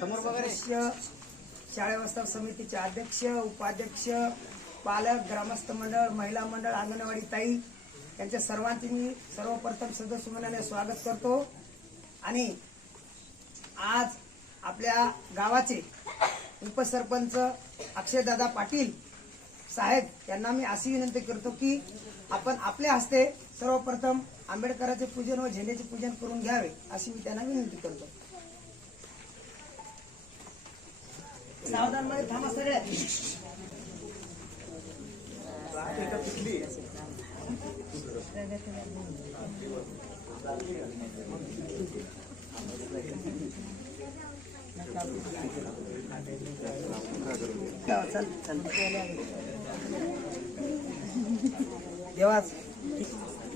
समोर शाळा व्यवस्था समितीचे अध्यक्ष उपाध्यक्ष पालक ग्रामस्थ मंडळ महिला मंडळ अंगणवाडी ताई यांच्या सर्वांची मी सर्वप्रथम सदस्य मनाने स्वागत करतो. आणि आज आपल्या गावाचे उपसरपंच अक्षयदादा पाटील साहेब यांना मी अशी विनंती करतो की आपण आपल्या हस्ते सर्वप्रथम आंबेडकरांचे पूजन व झेंड्याचे पूजन करून घ्यावे अशी मी त्यांना विनंती करतो. सावधानमध्ये थांबा सगळ्या. हो, देवाच.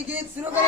Maharashtra Gate Slogan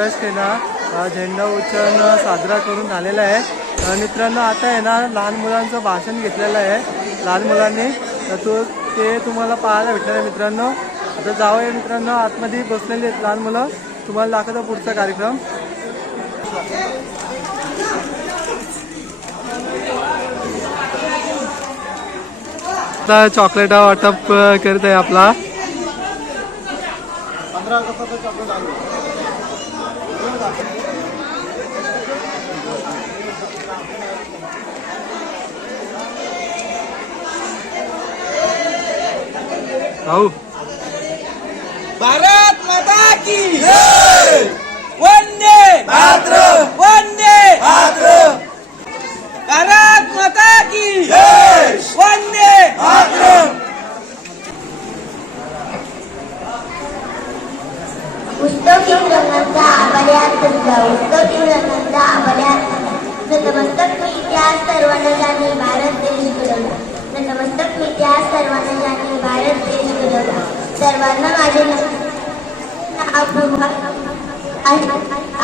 जस्ट आहे ना झेंडा उच्चारण साजरा करून आलेला आहे. मित्रांनो आता आहे ना लहान मुलांचं भाषण घेतलेलं आहे. लहान मुलांनी तर तो ते तुम्हाला पाहायला भेटणार आहे मित्रांनो. आता जाऊया मित्रांनो आतमध्ये बसलेले आहेत लहान मुलं. तुम्हाला दाखवतो पुढचा कार्यक्रम. आता चॉकलेट वाटप करत आहे आपला. भाऊ. भारत माता की वंदे मातरम. वंदे मातरम. भारत माता की वंदे मातरम. पुस्तकी रंगांचा आबल्यात सुद्धा पुस्तकी रंगांचा आबल्यात नतमस्तक मी इतिहास सर्वांना जाणे भारत देश घडवला. नतमस्तक मी इतिहास सर्वांना जाणे भारत देश घडवला. सर्वांना माझे आज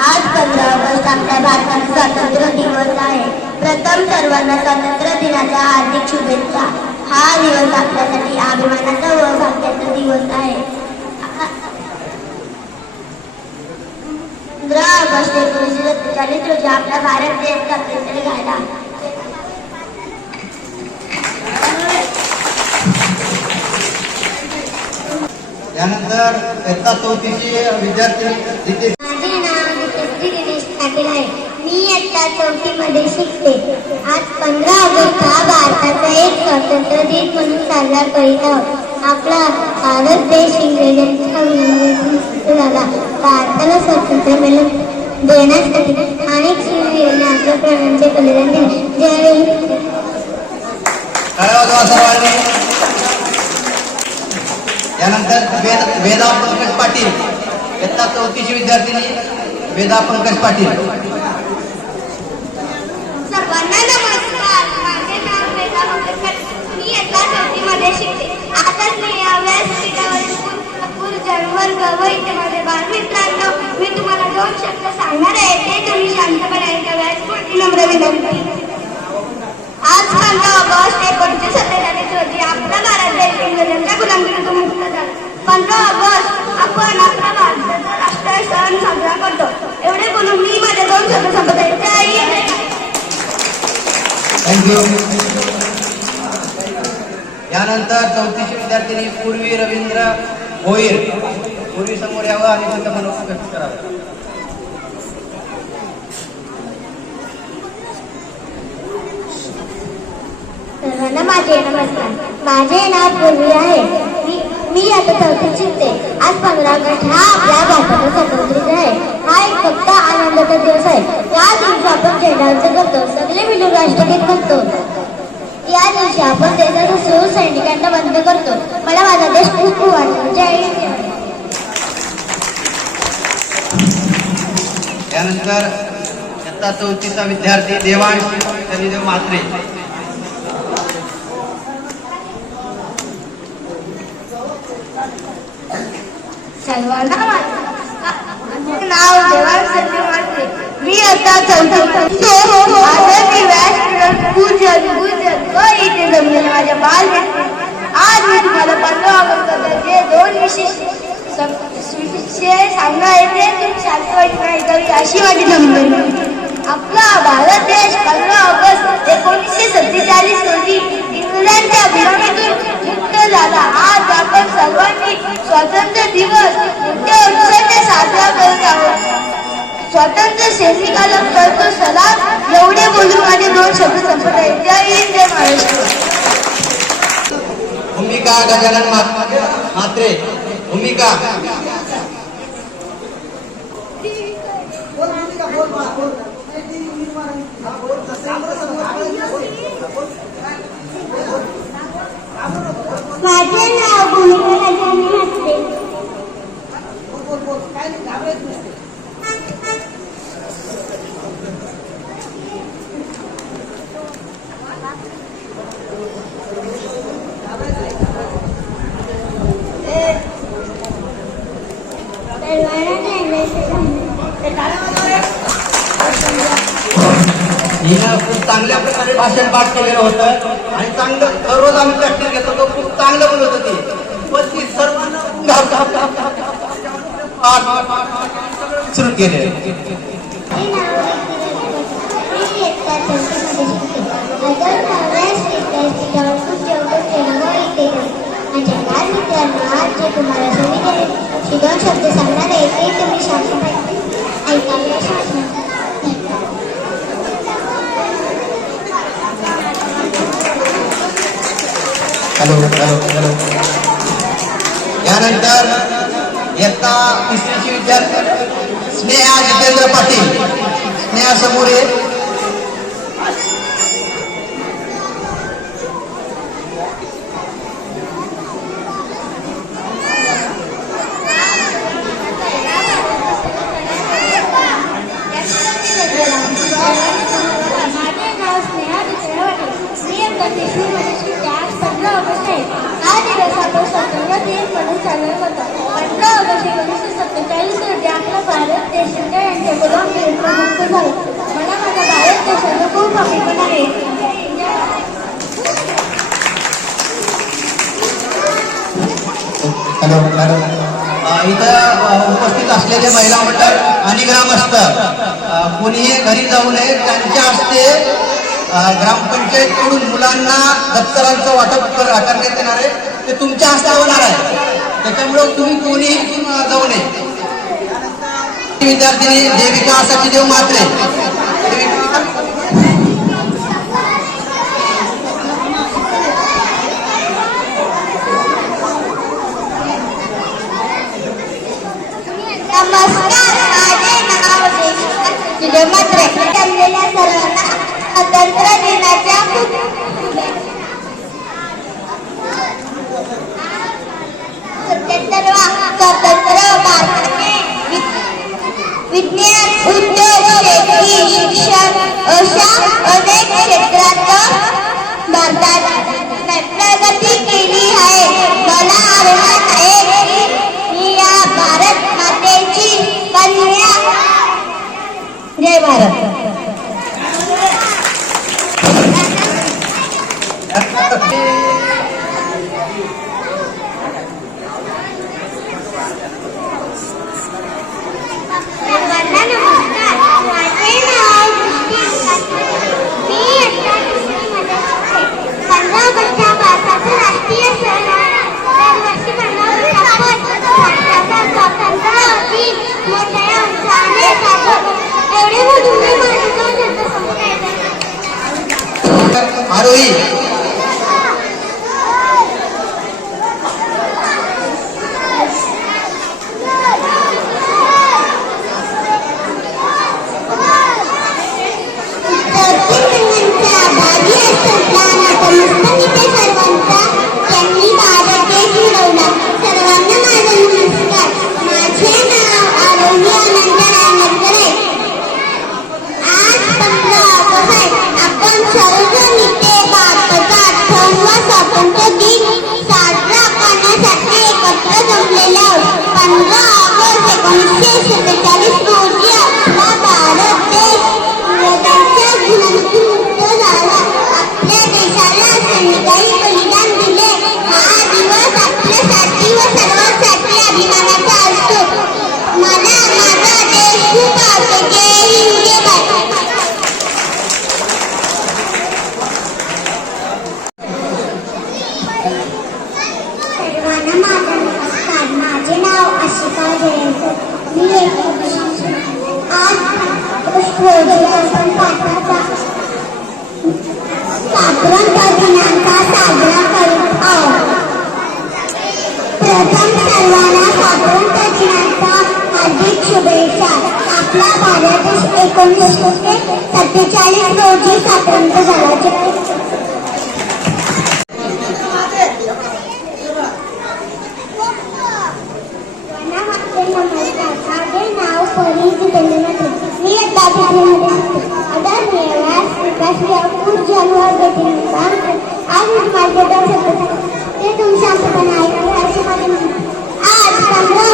आज पंधरा ऑगस्ट आपल्या भारतात स्वातंत्र्य दिवस आहे. प्रथम सर्वांना स्वातंत्र्य दिनाच्या हार्दिक शुभेच्छा. हा दिवस आपल्यासाठी अभिमानाचा व भाग्याचा दिवस आहे. पंधरा ऑगस्ट गुरुजी सत्तेचाळीस रोजी आपला भारत देश स्वातंत्र्य झाला त्यानंतर इयत्ता चौथीची विद्यार्थी जिथे माझे नाव नित्यश्री गणेश पाटील आहे. मी इयत्ता चौथीमध्ये शिकते. आज पंधरा ऑगस्ट हा भारताचा एक स्वतंत्र दिन म्हणून साजरा करीत आहोत. आपला भारत देश इंग्रजांच्या विरोधात झाला. भारताला स्वातंत्र्य मिळून देण्यासाठी अनेक शूरवीरांनी आपल्या प्राणांचे बलिदान दिले. ज्यावेळी यानंतर वेद वेदा पंकज पाटील. इयत्ता चौथीची विद्यार्थिनी वेदा पंकज पाटील. सर्वांना नमस्कार. माझे नाव वेदा मुखर्जी मी इयत्ता चौथीमध्ये शिकते आताच मी या व्यासपीठावरील वर्ग जनवर्ग व इथे माझे मी तुम्हाला दोन शब्द सांगणार आहे. ते तुम्ही शांतपणे ऐका व्यासपीठ नम्र विनंती. आज पंधरा ऑगस्ट एकोणीसशे सत्तेचाळीस रोजी आपला भारत देश इंग्रजांच्या गुलामगिरीतून मुक्त झाला. पंधरा ऑगस्ट आपण आपला भारताचा राष्ट्रीय सण साजरा करतो. एवढे बोलून मी माझे दोन शब्द संपत आहे त्यानंतर यानंतर चौथीची विद्यार्थिनी पूर्वी रवींद्र होईल. पूर्वी समोर यावं आणि त्यांचं मनोगत व्यक्त करावं. माझे नमस्कार माझे नाव पूर्वी आहे. मी आता चौथी शिकते. आज पंधरा ऑगस्ट हा आपल्या भारताचा स्वातंत्र्य दिन आहे. हा एक फक्त आनंदाचा दिवस आहे. या दिवस आपण झेंडा करतो. सगळे मिळून राष्ट्रगीत म्हणतो. या दिवशी आपण देशाचा सुरू सैनिकांना बंद करतो. मला माझा देश खूप खूप वाटतो जय. त्यानंतर इयत्ता चौथीचा विद्यार्थी देवांश शनिदेव सर्वांना माझे नाव देवान संजय मात्रे मी आता चौथी आदरणीय व्यासपीठावर पूजन पूजन व इथे जमलेले माझ्या बाल आज मी तुम्हाला पंधरा ऑगस्ट जे दोन विशेष विषय सांगणार आहे ते तुम्ही शांत व्हायची अशी माझी जमलेली आपला भारत देश पंधरा ऑगस्ट एकोणीसशे सत्तेचाळीस रोजी इंग्लंडच्या गुलामीतून मुक्त झाला. आज आपण सर्वांनी स्वातंत्र्य दिवस मोठ्या उत्साहाने साजरा करत आहोत. स्वातंत्र्य सैनिकाला करतो सलाम एवढे बोलून माझे दोन शब्द संपत आहेत. जय हिंद जय महाराष्ट्र. भूमिका गजानन म्हात्रे भूमिका. माझे नाव भूमिका गजानन म्हात्रे हिनं खूप चांगल्या प्रकारे भाषण पाठ केलेलं होतं. आणि चांगलं दररोज आम्ही प्रॅक्टिस घेतो. तो खूप चांगलं बोलत होती. पण ती सर्व घाब- घाब- विसरून गेले दोन शब्द सांगणार आहे ते तुम्ही शांत ऐकायला शासन हॅलो हॅलो हॅलो. यानंतर इयत्ता तिसरीची विद्यार्थी स्नेहा जितेंद्र पाटील. स्नेहा समोर ये माझे नाव स्नेहा दुसऱ्यावाटे मी आता तिसरीमध्ये शिकते आज पंधरा ऑगस्ट आहे हा दिवस आपण स्वतंत्र दिन म्हणून साजरा पंधरा ऑगस्ट एकोणीसशे सत्तेचाळीस रोजी आपला भारत देश यांच्या मुक्त झाला मला माझ्या भारत देशाचा खूप अभिमान आहे इथं उपस्थित असलेले महिला मंडळ आणि ग्रामस्थ कोणीही घरी जाऊ नये त्यांच्या हस्ते ग्रामपंचायतकडून मुलांना दप्तरांचं वाटप करण्यात येणार आहे. ते तुमच्या हस्ते होणार आहे. त्याच्यामुळं तुम्ही कोणीही जाऊ नये. विद्यार्थिनी देविका सचिदेव मात्रे देविका नमस्कार माझे नाव देविका तुझे मात्र जमलेल्या सर्वांना स्वातंत्र्य दिनाच्या स्वातंत्र्य भारताने विज्ञान उद्योग शेती शिक्षण अशा अनेक क्षेत्रात भारतात प्रगती केली आहे मला अभिमान आहे की मी या भारत मातेची कन्या जय भारत सर्वांना Allah. शिकते आदरणीय व्यास सत्तेचाळीस रोजी स्वातंत्र्य देतील आज मी माझे दर्शक ते तुम्ही शांतपणे ऐकावे असे माझे म्हणणे.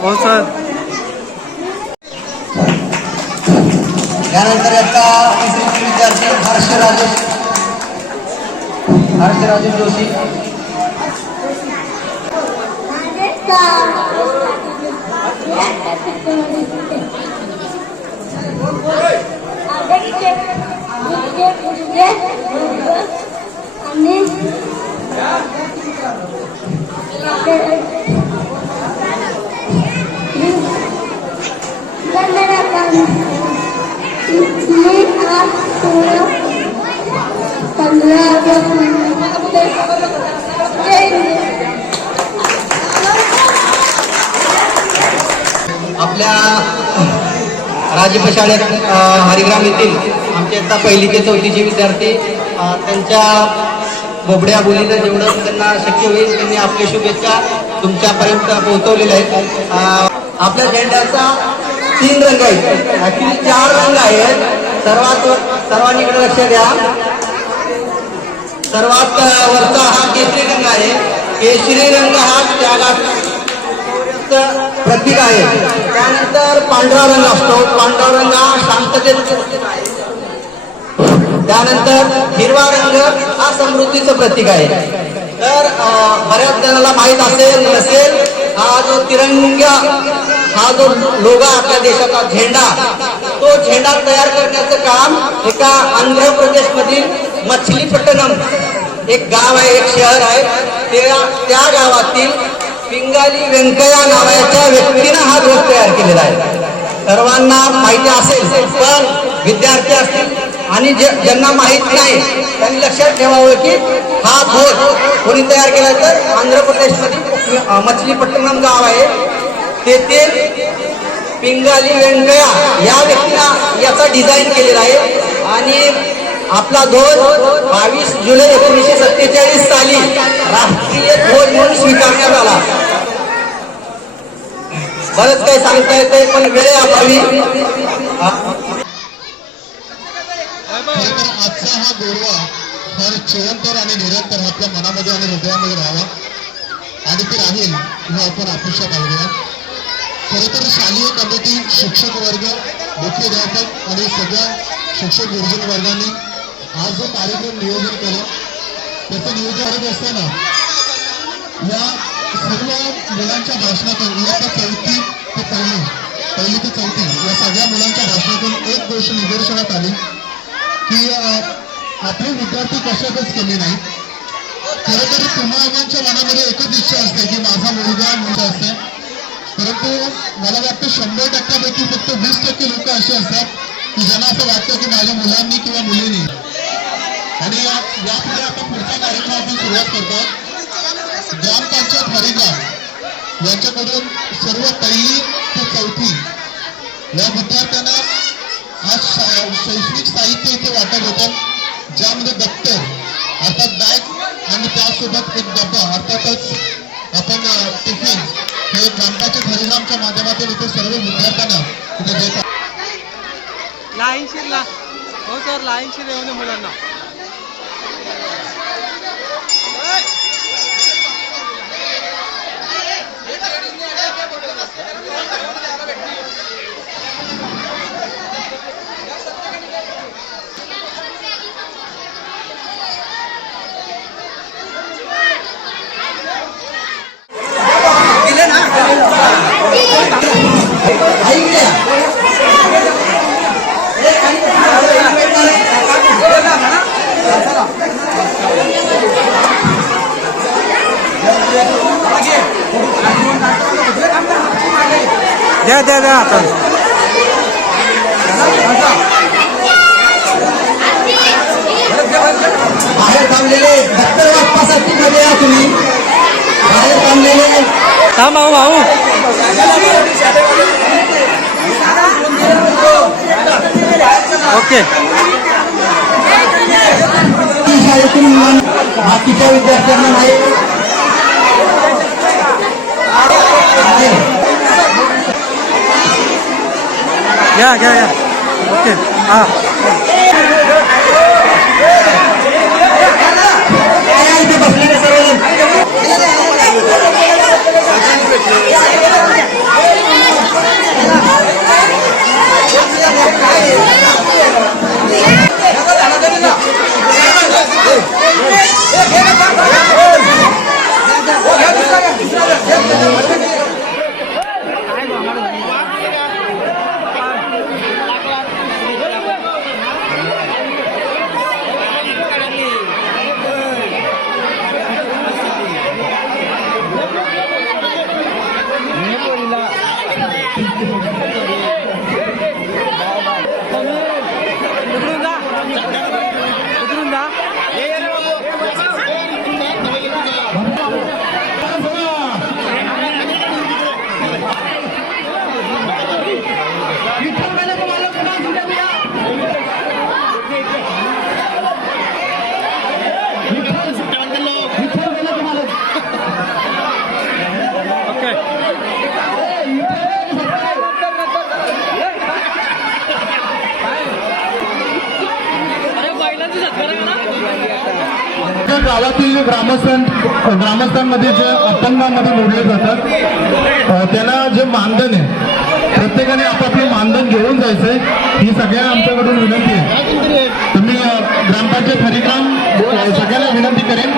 हो सर त्यानंतर याचा तिसरीचे विद्यार्थी हर्ष राजेश हर्ष राजेश जोशी माझे गाव आणि मी आज पंधरा ऑगस्ट जय हिंद आपल्या राजप शाळेत हरिग्राम येथील आमच्या पहिली ते चौथीचे विद्यार्थी त्यांच्या बोबड्या बोलीनं जेवढं त्यांना शक्य होईल त्यांनी आपल्या शुभेच्छा तुमच्यापर्यंत पोहोचवलेल्या आहेत. आपल्या झेंड्याचा तीन रंग आहेत. ऍक्च्युली चार रंग आहेत. सर्वात सर्वांनीकडे सर्वांनी लक्ष द्या. सर्वात वरचा हा केसरी रंग आहे. केसरी रंग हा त्यागाचा प्रतीक आहे. त्यानंतर पांढरा रंग असतो. पांढरा रंग हा शांततेचा प्रतीक आहे. त्यानंतर हिरवा रंग हा समृद्धीचं प्रतीक आहे. तर बऱ्याच जणाला माहीत असेल नसेल हा जो तिरंगा हा जो लोगा आपल्या देशाचा झेंडा तो झेंडा तयार करण्याचं काम एका आंध्र प्रदेश मधील मछलीपट्टणम एक गाव आहे एक शहर आहे. त्या त्या गावातील पिंगाली व्यंकय्या नावाच्या व्यक्तीनं हा ध्वज तयार केलेला आहे. सर्वांना माहिती असेल पण विद्यार्थी असतील आणि ज्यांना माहीत नाही त्यांनी लक्षात ठेवावं की हा ध्वज कोणी तयार केला तर आंध्र प्रदेशमध्ये मछलीपट्टणम गाव आहे. तेथे पिंगाली व्यंकया या व्यक्तीला याचा डिझाईन केलेला आहे. आणि आपला ध्वज बावीस जुलै एकोणीसशे सत्तेचाळीस साली राष्ट्रीय ध्वज म्हणून स्वीकारण्यात आला. बरंच काही सांगता येते पण वेळ अभावी खरं तर आजचा हा गोडवा फार चिरंतर आणि निरंतर आपल्या मनामध्ये आणि हृदयामध्ये राहावा. आणि ते राहील हे आपण अपेक्षा बाळगूया. खरं तर शालेय कमिटी शिक्षक वर्ग मुख्याध्यापक आणि सगळ्या शिक्षक गुरुजन वर्गांनी आज जो कार्यक्रम नियोजन केला त्याचं नियोजन करत असताना या सर्व मुलांच्या भाषणातून इयत्ता चौथी ते पहिली पहिली ते चौथी या सगळ्या मुलांच्या भाषणातून एक गोष्ट निदर्शनात आली की आपले विद्यार्थी कशातच कमी नाही खरं तर तुम्हाच्या मनामध्ये एकच इच्छा असते की माझा मुलगा मुलगा असते परंतु मला वाटतं शंभर टक्क्यापैकी फक्त वीस टक्के लोक असे असतात की ज्यांना असं वाटतं की माझ्या मुलांनी किंवा मुलींनी. आणि यापुढे आपण पुढच्या कार्यक्रमापासून सुरुवात करतो. ग्रामपंचायत हरिगाव यांच्याकडून सर्व पहिली ते चौथी या विद्यार्थ्यांना आज शा- शैक्षणिक साहित्य इथे वाटप होतं. ज्यामध्ये दप्तर अर्थात बॅग आणि त्यासोबत एक डबा अर्थातच आपण टिफिन हे ग्रामपंचायत हरिनामच्या माध्यमातून इथे सर्व विद्यार्थ्यांना इथे देत. लाईनशीरला हो सर लाईनशीर येऊ नये मुलांना द्या द्या द्या आता. बाहेर थांबलेले दत्तर बाप्पासाठी मध्ये या तुम्ही बाहेर थांबलेले थांब भाऊ भाऊ. ओके. मुलांना बाकीच्या विद्यार्थ्यांना नाही घ्या घ्या घ्या ओके हां या त्या गावातील जे ग्रामस्थान ग्रामस्थांमध्ये जे अपंगांमध्ये मोडले जातात त्याला जे मानधन आहे प्रत्येकाने आपापले मानधन घेऊन जायचंय ही सगळ्यांना आमच्याकडून विनंती आहे. तुम्ही ग्रामपंचायत हरिकाम सगळ्यांना विनंती करेन.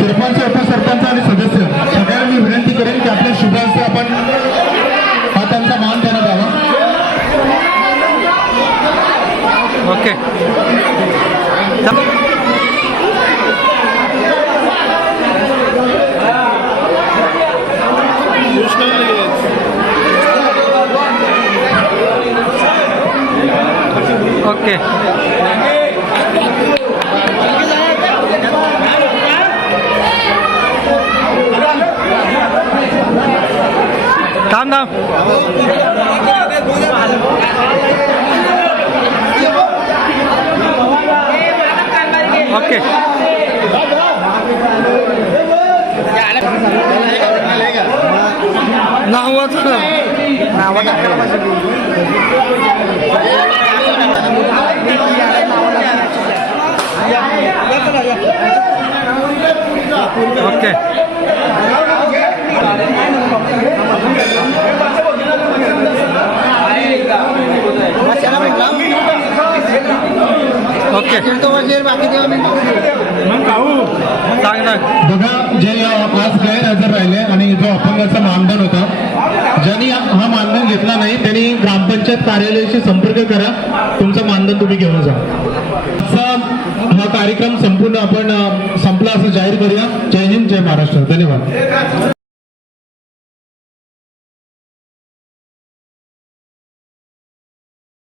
सरपंच उपसरपंच आणि सदस्य सगळ्यांना मी विनंती करेन की आपल्या शुभांश आपण हा त्यांचा मान त्यांना द्यावा. ओके. ओके थांब थांब ओके नावाचं नावा ओके ओके सांग ना. बघा जे आज गैरहजर राहिले आणि जो अपंगाचा मानधन होता ज्यांनी हा मानधन घेतला नाही त्यांनी ग्रामपंचायत कार्यालयाशी संपर्क करा. तुमचं मानधन तुम्ही घेऊन जा. हा कार्यक्रम संपूर्ण आपण संपला असं जाहीर करूया. जय हिंद जय महाराष्ट्र. धन्यवाद.